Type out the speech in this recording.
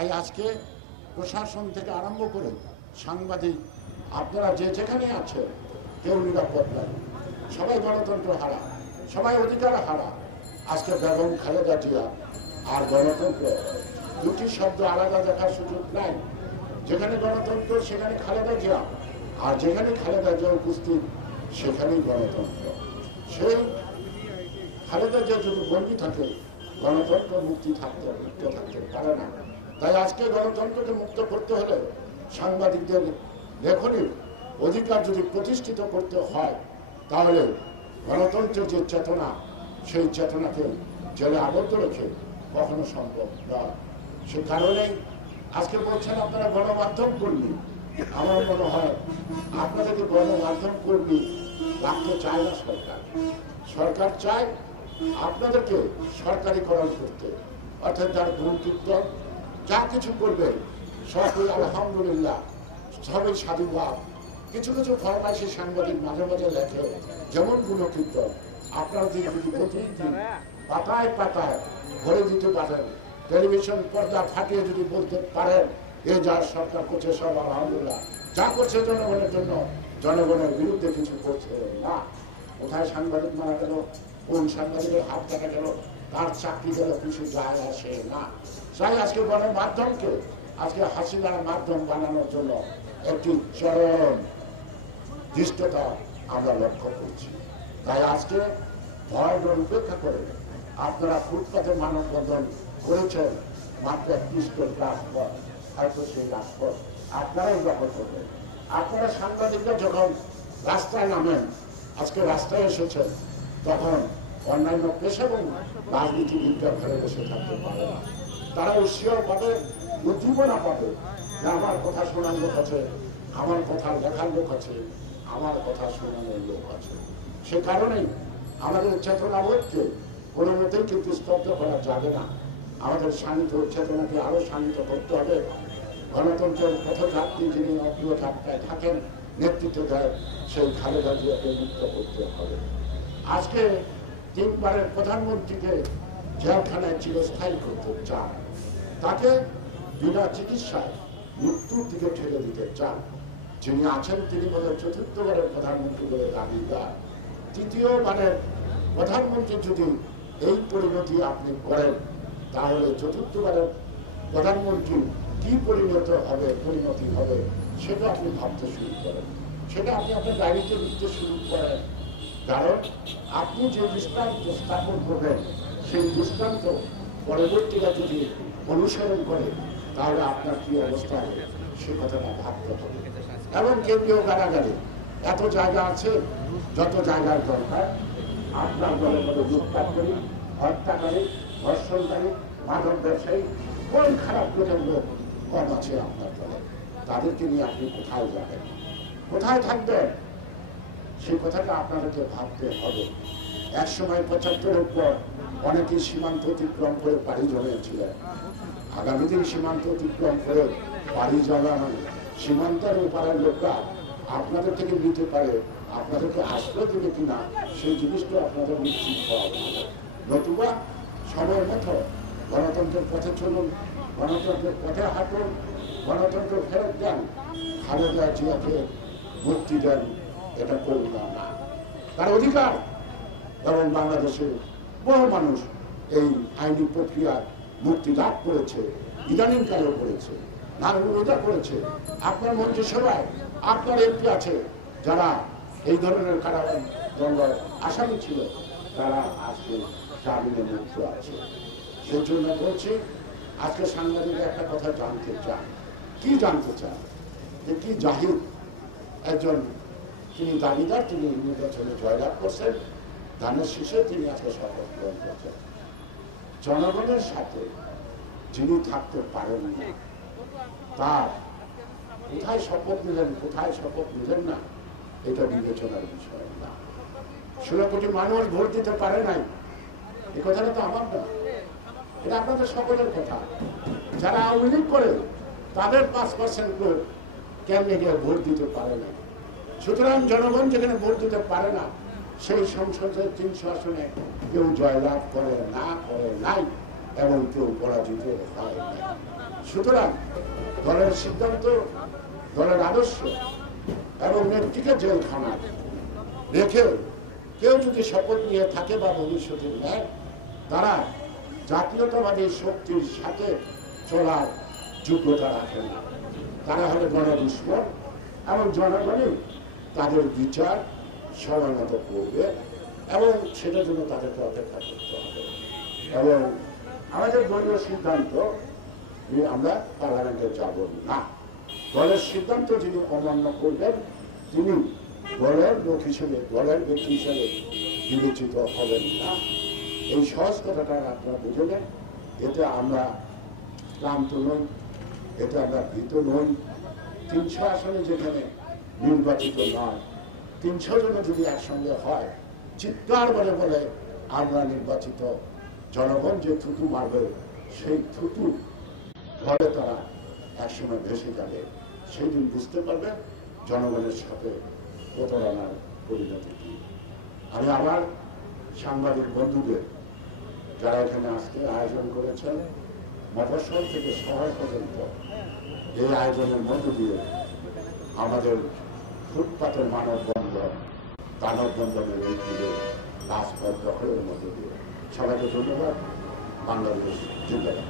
তাই আজকে প্রশাসন থেকে আরম্ভ করে সাংবাদিক আপনারা যে যেখানে আছেন কেউ নিরাপদ নাই, সবাই গণতন্ত্র হারা, সবাই অধিকার হারা। আজকে বেগম খালেদা জিয়া আর গণতন্ত্র দুটি শব্দ আলাদা দেখার সুযোগ নাই। যেখানে গণতন্ত্র সেখানে খালেদা জিয়া, আর যেখানে খালেদা জিয়া উপস্থিত সেখানেই গণতন্ত্র। সেই খালেদা জিয়া যদি বন্দী থাকে গণতন্ত্র মুক্ত থাকতে পারে না। তাই আজকে গণতন্ত্রকে মুক্ত করতে হলে সাংবাদিকদের লেখনীর অধিকার যদি প্রতিষ্ঠিত করতে হয় তাহলে গণতন্ত্রের যে চেতনা সেই চেতনাকে জেলে আবদ্ধ রেখে কখনো সম্ভব নয়। সে কারণেই আজকে বলছেন আপনারা গণমাধ্যম কর্মী। আমার মনে হয় আপনাদেরকে গণমাধ্যম কর্মী রাখতে চায় না সরকার। সরকার চায় আপনাদেরকে সরকারিকরণ করতে, অর্থাৎ যার গুণ কীর্তন যা কিছু করবে সবই আলহামদুলিল্লাহ, সবই সাধুবাদ। কিছু কিছু ফরমাইশি সাংবাদিক মাঝে মাঝে লেখে, যেমন গুণকীর্তন আপনারা যদি প্রতিদিন পাতায় পাতায় ভরে দিতে পারেন, টেলিভিশন পর্দা ফাটিয়ে যদি বলতে পারেন এ যা সরকার করছে সব আলহামদুলিল্লাহ, যা করছে জনগণের জন্য, জনগণের বিরুদ্ধে কিছু করছে না। কোথায় সাংবাদিক মারা গেল, কোন সাংবাদিকের হাত কাটা গেল, তার চাকরি গেল, কিছু যায় আসে না। তাই আজকে গণমাধ্যমকে আজকে হাসিনার মাধ্যম বানানোর জন্য একটি চরম দৃষ্টতা আমরা লক্ষ্য করছি। তাই আজকে ভয় উপেক্ষা করে আপনারা ফুটপাতে মানববন্ধন করেছেন মাত্র 31 কোটি রাজপথ, হয়তো সেই রাজপথ আপনারাই দখল করবেন। আপনারা সাংবাদিকরা যখন রাস্তায় নামেন, আজকে রাস্তায় এসেছেন, তখন অন্যান্য পেশা এবং রাজনীতিবিদরা ঘরে বসে থাকতে পারে না। তারা উৎসাহ পাবে, উদ্দীপনা পাবে যে আমার কথা শোনার লোক আছে, আমার কথা দেখার লোক আছে, আমার কথা শোনানোর লোক আছে। সে কারণেই আমাদের চেতনাবোধকে কোনো মতেই কিন্তু স্তব্ধ করা যাবে না। আমাদের শান্ত চেতনাকে আরো শান্ত করতে হবে। গণতন্ত্রের পথযাত্রী যিনি অপ্রিয় যাত্রায় থাকেন, নেতৃত্ব দেয়, সেই খালেদা জিয়াকে মুক্ত করতে হবে। আজকে 3 বারের প্রধানমন্ত্রীকে জেলখানায় চিরস্থায়ী করতে চান, তাকে বিনা চিকিৎসায় মৃত্যুর দিকে ঠেলে দিতে চান। যিনি আছেন তিনি বোধহয় 4র্থবারের প্রধানমন্ত্রী বলে দাবিদার। 3য়বারের প্রধানমন্ত্রী যদি এই পরিণতি আপনি করেন তাহলে 4র্থবারের প্রধানমন্ত্রী কি পরিণতি হবে সেটা আপনি ভাবতে শুরু করেন, সেটা আপনি আপনার ডায়েরিতে লিখতে শুরু করেন। কারণ আপনি যে দৃষ্টান্ত স্থাপন করবেন সেই দৃষ্টান্ত পরবর্তীরা যদি অনুসরণ করে তাহলে আপনার কি অবস্থা হবে সে কথাটা ভাবতে হবে। এবং কেন্দ্রীয় কারাগারে এত জায়গা আছে, যত জায়গার দরকার আপনার দলে দলে লুটপাটকারী, হত্যাকারী, ধর্ষণকারী, মাদক ব্যবসায়ী, কোন খারাপ প্রজন্ম কম আছে আপনার দলে, তাদেরকে নিয়ে আপনি কোথায় যাবেন, কোথায় থাকবেন, সেই কথাটা আপনাদেরকে ভাবতে হবে। একসময় 75-এর পর অনেকেই সীমান্ত অতিক্রম করে পাড়ি জমিয়েছিলেন। আগামী দিন সীমান্ত অতিক্রম করে পাড়ি জমানো সীমান্তের ওপারের লোকরা আপনাদের থেকে নিতে পারে, আপনাদেরকে আশ্রয় দেবে কিনা সেই জিনিসটা আপনাদের নিশ্চিত হওয়া ভালো। নতুবা সময় মতো গণতন্ত্রের পথে চলুন, গণতন্ত্রের পথে হাঁটুন, গণতন্ত্র ফেরত দেন, খালেদা জিয়াকে মুক্তি দেন। এটা করুন না, তার অধিকার। এবং বাংলাদেশের বহু মানুষ এই আইনি প্রক্রিয়ায় মুক্তি লাভ করেছে, ইদানিংকালেও করেছে, নাগরিকতা করেছে। আপনার মন্ত্রিসভায় আপনার এমপি আছে যারা এই ধরনের কারাগার দণ্ডের আসামি ছিল, তারা আজকে জামিনে মুক্ত আছে। সেই জন্য বলছি আজকে সাংবাদিকরা একটা কথা জানতে চান। কি জানতে চান? যে কি জাহিদ একজন, তিনি দাবিদার, তিনি নির্বাচনে জয়লাভ করছেন, ধানের শীষে তিনি আজকে শপথ গ্রহণ করছেন। জনগণের সাথে যিনি থাকতে পারেন না, তার কোথায় শপথ নিলেন, কোথায় শপথ নিলেন না, এটা বিবেচনার বিষয় না। 16 কোটি মানুষ ভোট দিতে পারে নাই, এই কথাটা তো আমার না, এটা আপনাদের সকলের কথা। যারা আওয়ামী লীগ করে তাদের 5% লোক কেমনে গিয়ে ভোট দিতে পারে না। সুতরাং জনগণ যেখানে ভোট দিতে পারে না, সেই সংসদের 300 আসনে কেউ জয়লাভ করে নাই এবং কেউ পরাজিত হয় নাই। সুতরাং দলের সিদ্ধান্ত, দলের আদর্শ এবং নেত্রীকে জেলখানা রেখেও কেউ যদি শপথ নিয়ে থাকে বা ভবিষ্যতে নেয়, তারা জাতীয়তাবাদী শক্তির সাথে চলার যোগ্যতা রাখে না। তারা হলে গণদুশ্মন এবং জনগণই তাদের বিচার সময় মতো করবে এবং সেটার জন্য তাদেরকে অপেক্ষা করতে হবে। এবং আমাদের দলীয় সিদ্ধান্ত আমরা পার্লামেন্টে যাব না। দলের সিদ্ধান্ত যিনি অমান্য করবেন তিনি দলের লোক হিসেবে, দলের ব্যক্তি হিসেবে বিবেচিত হবেন না। এই সহজ কথাটা আপনারা বুঝে নেন। এতে আমরা ক্লান্ত নই, এতে আমরা ভীত নই। 300 আসনে যেখানে নির্বাচিত নয়, 300 জন যদি একসঙ্গে হয়, চিৎকার বলে বলে আমরা নির্বাচিত, জনগণ যে থুতু মারবে সেই থুতু ঘরে তারা একসময় ভেসে যাবে। সেই দিন বুঝতে পারবে জনগণের সাথে প্রতারণার পরিণতি কি। আমি আবার সাংবাদিক বন্ধুদের যারা এখানে আজকে আয়োজন করেছেন, মফস্বল থেকে শহর পর্যন্ত এই আয়োজনের মধ্য দিয়ে আমাদের ফুটপাতের মানববন্ধন, দানববন্ধনের এই দিকে রাজপথ দখলের মধ্য দিয়ে সবাইকে ধন্যবাদ। বাংলাদেশ জিন্দাবাদ।